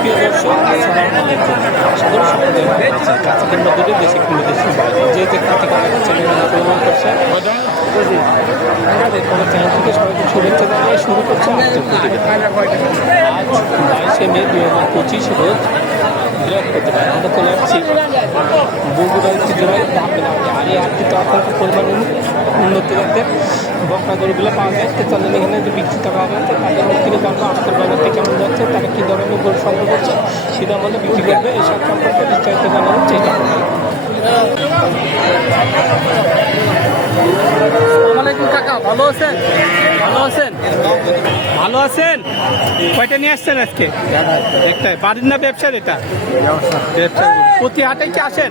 প্রিয় দর্শক আসসালামু করি সকলে কাছে কিংবা দূরে দেশে কিংবা দেশের বাইরে যে যেখান থেকে আমাদের চ্যানেল অনুসরণ করছেন আমাদের কোনো চ্যানেল থেকে সবাইকে শুভেচ্ছা জানিয়ে শুরু করছে আজকের প্রতিবেদন। আজ বাইশে মে দুই হাজার পঁচিশ রোজ বৃহস্পতিবার। আমরা চলে আসছি বগুড়া ধাপে আর এই হাটটি অত্যন্ত পরিমাণ উন্নত জাতের বকরা গরুগুলো পাওয়া যায়। তো চলেন এখানে যে বিক্রিত পাওয়া যাচ্ছে তাদের থেকে জানব, আজকের বাজারটি কেমন যাচ্ছে, তারা কী ধরনের গরু সংগ্রহ করছে সেটা আমাদের বিক্রি করবে এসব সম্পর্কে বিস্তারিত জানানোর চেষ্টা করবে। আসসালামাইকুম কাকা ভালো আছেন? ভালো আছেন? ভালো আছেন? কয়টা নিয়ে আসছেন আজকে? একটা বাড়ির না ব্যবসার এটা? ব্যবসা প্রতি হাটে কি আসেন?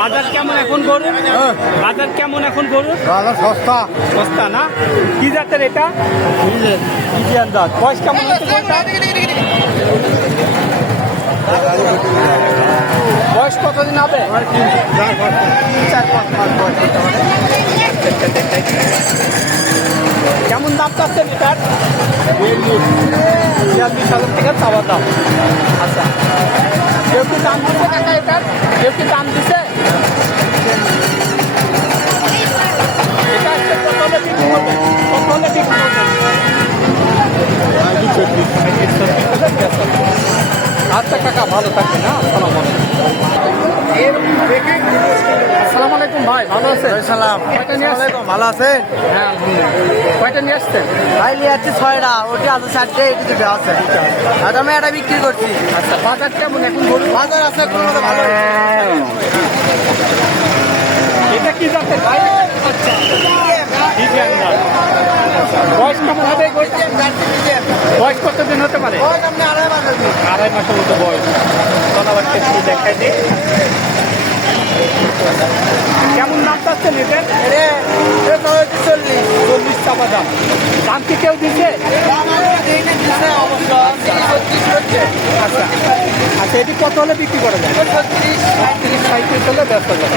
বাজার কেমন এখন গরু বাজার কেমন এখন গরু সস্তা সস্তা না? কি জাতের এটা? বয়স কেমন হচ্ছে গরুটা? বয়স কতদিন হবে চার পাঁচ মাস বয়স হতে হবে। আচ্ছা, আচ্ছা, দেখাই। কেমন দাম চাচ্ছেন এটার বিয়াল্লিশ হাজার টাকা চাওয়া দাম। আচ্ছা। কেউ কি দাম দিচ্ছে কাকা এটার? কেউ কি দাম দিচ্ছে আচ্ছা কাকা, ভালো থাকবেন হ্যাঁ? আসসালামু আলাইকুম। আসসালামু আলাইকুম ভাই ভালো আছেন? সালাম। কয়টা নিয়ে আসছেন ভালো আছেন? হ্যাঁ কয়টা নিয়ে আসছেন? ভাই নিয়ে ছয়টা ওটি আছে চারটে এটি দুটো আছে। আর আমি এটা বিক্রি করছি। আচ্ছা বাজার কেমন এখন গরু? বাজার আছে কোনো ভালো। এটা কি জাতের? ভাই। বয়স কেমন হবে? বয়স কতদিন হতে পারে আড়াই মাসের মতো বয়স তলাবারটা একটু দেখাই দিই কেমন দাম চাচ্ছেন এদের রে চল্লিশ চল্লিশ টাকা দাম দাম কি কেউ দিচ্ছে আচ্ছা আচ্ছা এটি কত হলে বিক্রি করা যায় সাঁত্রিশ হলে ব্যস্ত যাবে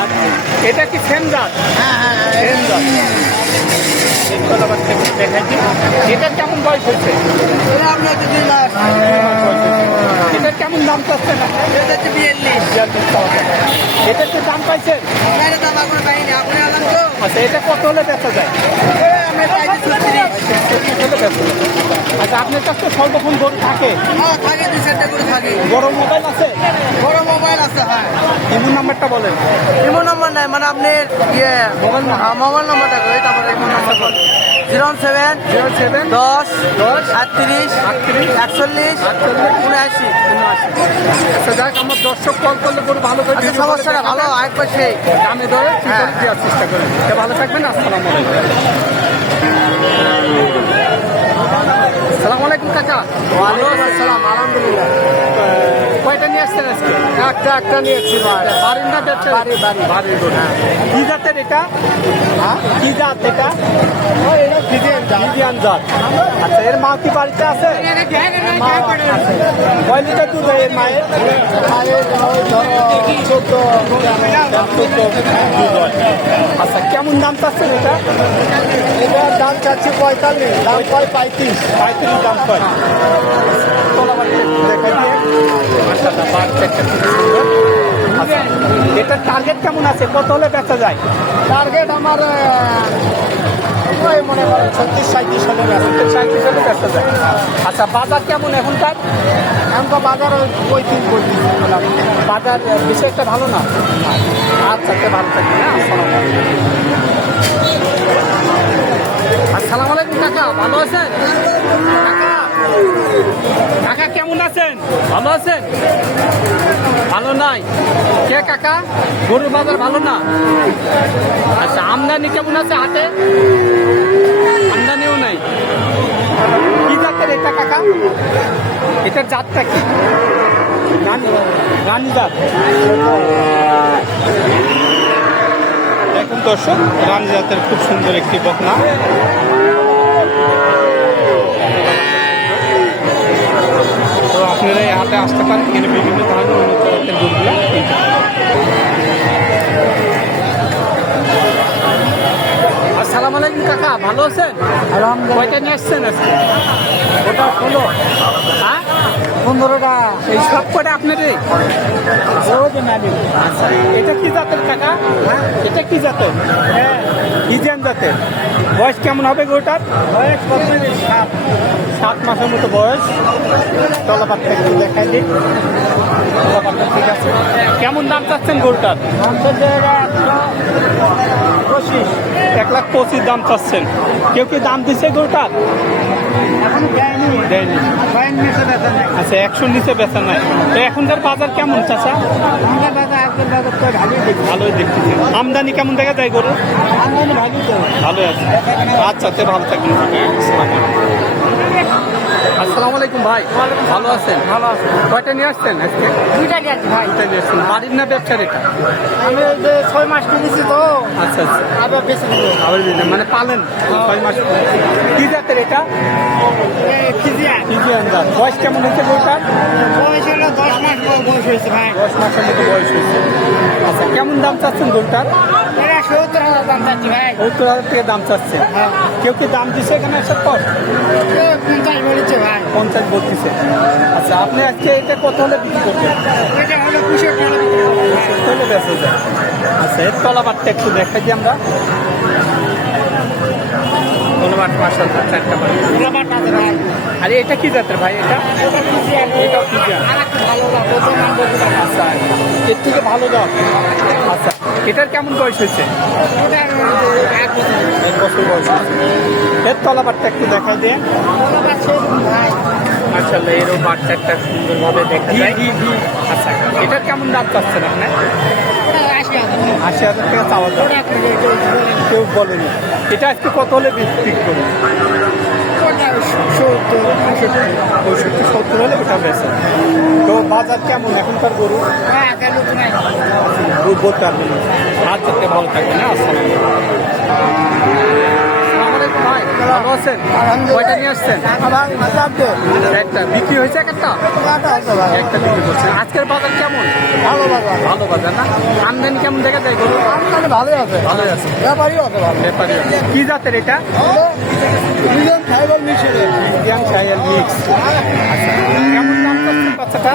আর এটা কি সেম জাত হ্যাঁ হ্যাঁ সেম জাত এটা কেমন বয়স হচ্ছে এটা কেমন দাম চাচ্ছেন? এটা হচ্ছে বিয়াল্লিশ। এটার যে দাম পাইছেন আচ্ছা এটা কত হলে বেচা যায়? আচ্ছা আপনার কাছে তো সর্বক্ষণ গরু থাকে। হ্যাঁ বড় মোবাইল আছে? বড় মোবাইল আছে হ্যাঁ। ইমো নাম্বারটা বলেন। ইমো নম্বর নাই মানে আপনি ইয়ে মোবাইল মোবাইল নম্বরটা করে তারপরে imo number zero seven zero seven দশ দশ আটত্রিশ আটত্রিশ একচল্লিশ আটচল্লিশ উনআশি। আচ্ছা যাক দর্শক কল করলে গরু ভালো করে আচ্ছা video সমস্যাটা ভালো আরেকবার সেই। দামে ধরে হ্যাঁ। দেওয়ার চেষ্টা করি ভালো থাকবেন আসসালাম আলাইকুম। সালাম আলাইকুম কাকা। ওয়ালাইকুম আসসালাম আলহামদুলিল্লাহ। আজকে? একটা একটা নিয়েছি বাড়ির না ব্যবসা বাড়ি বাড়ি বাড়ির গরু কি জাতের এটা? হ্যাঁ? কি জাত এটা? ও, ফিজিয়ান জাত। আচ্ছা এর মা কি বাড়িতে আছে? কয় লিটার দুধ হয় এর মায়ের? মায়ের ওই ধরো চোদ্দ চোদ্দ দুধ হয়। আচ্ছা কেমন দাম চাচ্ছেন এটা? এটার দাম চাচ্ছি পঁয়তাল্লিশ দাম কয় পঁয়ত্রিশ। পঁয়ত্রিশ দাম তোলাবার দেখাই দিয়ে। মাসাল্লাহ বাড়ছে একটা খুব সুন্দর। আচ্ছা টার্গেট কেমন আছে? কত হলে বেচা যায়? টার্গেট আমার মনে করেন ছত্রিশ সাঁত্রিশ হলে ছত্রিশ সাঁত্রিশ হলে বেচা যায়। আচ্ছা বাজার কেমন এখনকার? এখন তো বাজার ওই পঁয়ত্রিশ পঁয়ত্রিশ বাজার বেশি একটা ভালো না? আচ্ছা আচ্ছা ভালো থাকবে হ্যাঁ আসসালামু আলাইকুম কাকা ভালো আছেন? কাকা, কেমন আছেন? ভালো আছেন? ভালো নাই। কে কাকা? গরুর বাজার ভালো না? আচ্ছা আমদানি কেমন আছে হাতে আমদানিও নাই। কি জাতের এটা কাকা? এটার জাতটা কি? রানী জাত। দেখুন দর্শক, রানী জাতের খুব সুন্দর একটি বকনা। আপনারা এই হাটে আসতে পারেন এখানে বিভিন্ন ধরনের উন্নত জাতের গরুগুলো আসসালামু আলাইকুম কাকা ভালো আছেন? আলহামদুলিল্লাহ। কয়টা নিয়ে আসছেন আজকে? ওটা হ্যাঁ পনেরোটা। এই সব কটা আপনারই আচ্ছা এটা কি জাতের কাকা হ্যাঁ। এটা কি জাতের? হ্যাঁ। ইজিয়ান জাতের? বয়স কেমন হবে গরুটার? বয়স সাত। সাত মাসের মতো বয়স। তলাপাতটা একটু দেখাই দিই। তলাপাতটা ঠিক আছে। কেমন দাম চাচ্ছেন গরুটার? পঁচিশ এক লাখ পঁচিশ দাম চাচ্ছেন। কেউ কি দাম দিচ্ছে গরুটার? দেয়নি। আচ্ছা একশোর নিচে বেচা নাই। তো এখনকার বাজার কেমন চাচা? ভালোই দেখি ভালোই দেখতেছি আমদানি কেমন দেখা যায় গরু আমদানি ভালোই ভালো আছে। আচ্ছা তে ভালো থাকবেন। আসসালামু আলাইকুম ভাই। ভালো আছেন? ভালো আছেন কয়টা নিয়ে আসছেন আজকে? দুইটা গেছে ভাই। দুইটা নিয়ে আসছেন। বাড়ির না ব্যবসার এটা? আমি যে ছয় মাস কিনেছি তো। আচ্ছা আচ্ছা। আবার বেশি আবার দিলেন মানে পালেন? ছয় মাস। কি জাতের এটা? ফিজিয়ান। বয়স কেমন হয়েছে গরুটার বয়স হলো দশ মাস বয়স হয়েছে ভাই। দশ মাসের মতো বয়স হয়েছে। আচ্ছা কেমন দাম চাচ্ছেন গরুটার এটা সত্তর দাম চাচ্ছে। কেউ কি দাম বত্রিশে আচ্ছা আপনি আজকে এটা কত হলে আচ্ছা একটু আমরা। আরে, এটা কি জাতের ভাই এটা? এটা প্রথম নাম আচ্ছা এর থেকে ভালো দাম। আচ্ছা এটার কেমন বয়স হয়েছে? ওটা এক বছর বয়স এর তলাবারটা একটু দেখাই দিয়ে। মার্শাল্লাহ এরও বাচ্চা একটা সুন্দরভাবে দেখা যায়। আচ্ছা এটার কেমন দাম চাচ্ছেন আপনি? ওটা আসি আছে আশি হাজার টাকা চাওয়া দাম ওটা আপনি যে কেউ কেউ বলেনি। এটা আজকে কত হলে বিক্রি করবেন? ওটা সত্তর পঁয়ষট্টি। পঁয়ষট্টি সত্তর হলে ওটা বেছে তো বাজার কেমন? এখনকার গরু? হ্যাঁ বলতে আচ্ছা ভালো থাকবেন হ্যাঁ আজকের বাজার কেমন? ভালো বাবা ভালো বাজার না? আমদানি কেমন দেখা যায় গরু আমদানি ভালোই আছে। ভালোই আছে। ব্যাপারীও আছে ব্যাপারী আছে। কি জাতের এটা? Indian mix. আচ্ছা কেমন দাম বাচ্চাটা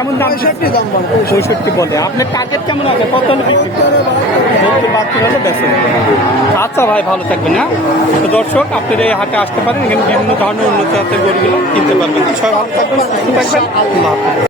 কেমন দাম? পঁয়ষট্টি দাম পঁয়ষট্টি বলে। আপনার টার্গেট কেমন আছে? কত হলে বেশি আচ্ছা ভাই ভালো থাকবেন হ্যাঁ? তো দর্শক আপনারা এই হাটে আসতে পারেন। এখানে বিভিন্ন ধরনের উন্নত জাতের গরুগুলো কিনতে পারবেন। সবাই ভালো থাকবেন সুস্থ থাকবেন। আল্লাহ।